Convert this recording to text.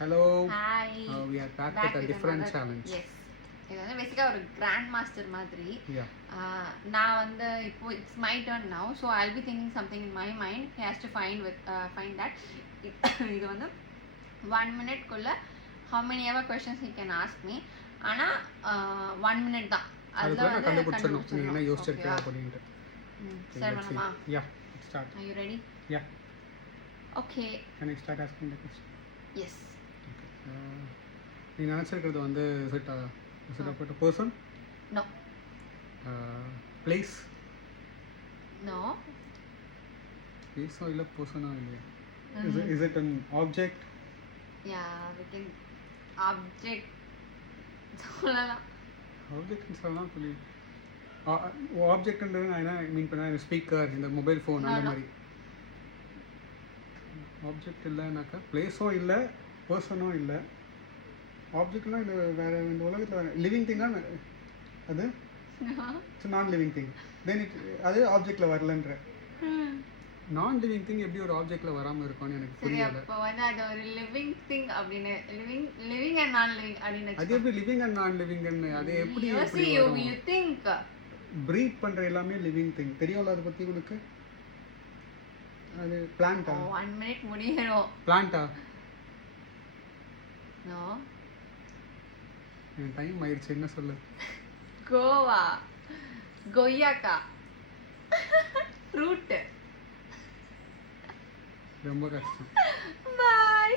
Hello. Hi. We are back with a different challenge. Yes. இது வந்து பேசிக்கா ஒரு கிராண்ட் மாஸ்டர் மாதிரி. Yeah. நான் வந்து இப்போ it's my turn now. So I'll be thinking something in my mind. He has to find that. இது வந்து 1 minute-குள்ள how many ever questions he can ask me. ஆனால் 1 minute தான். அதில் வந்து கண்டுபிடிச்சிடணும். நீ என்ன யோசிச்சிருக்க அப்படின்ட்டு. சரி பண்ணலாமா? Yeah. Let's start. Are you ready? Yeah. Okay. Can I start asking the question? Yes. நீ நினச்சிருக்கிறது வந்து is it about a person? No. Place? No. Place or இல்லை person-ஆ இல்லையா? Is it an object? Yeah, we can object சொல்லலாம். ஆப்ஜெக்ட்னு சொல்லலாம் சொல்லி ஆப்ஜெக்ட்ன்றது நான் என்ன மீன் பண்ணேன் ஸ்பீக்கர் இந்த மொபைல் ஃபோன் அந்த மாதிரி ஆப்ஜெக்ட் இல்லைனாக்கா பிளேஸும் இல்லை பர்சனும் இல்லை ஆப்ஜெக்ட்லாம் இந்த வேறு இந்த உலகத்தில் லிவிங் திங்காக அது இட்ஸ் நான் லிவிங் திங் தென் அது ஆப்ஜெக்டில் வரலன்ற நான் லிவிங் திங் எப்படி ஒரு ஆப்ஜெக்டில் வராமல் இருக்கும்னு எனக்கு புரியல. அப்போ வந்து அது ஒரு லிவிங் திங் அப்படின்னு லிவிங் அண்ட் நான் லிவிங் அப்படின்னு அது எப்படி லிவிங் அண்ட் நான் லிவிங்னு அது எப்படி யூ திங்க் ப்ரீத் பண்ணுற எல்லாமே லிவிங் திங் தெரியும்ல அதை பற்றி உனக்கு? அது பிளான்ட்டா? 1 minute முடியணும். பிளான்ட்டா? நோ. என் டைம் ஆயிடுச்சு, என்ன சொல்லு? கோவா, கொய்யாக்கா, ஃப்ரூட். ரொம்ப கஷ்டம். பாய்.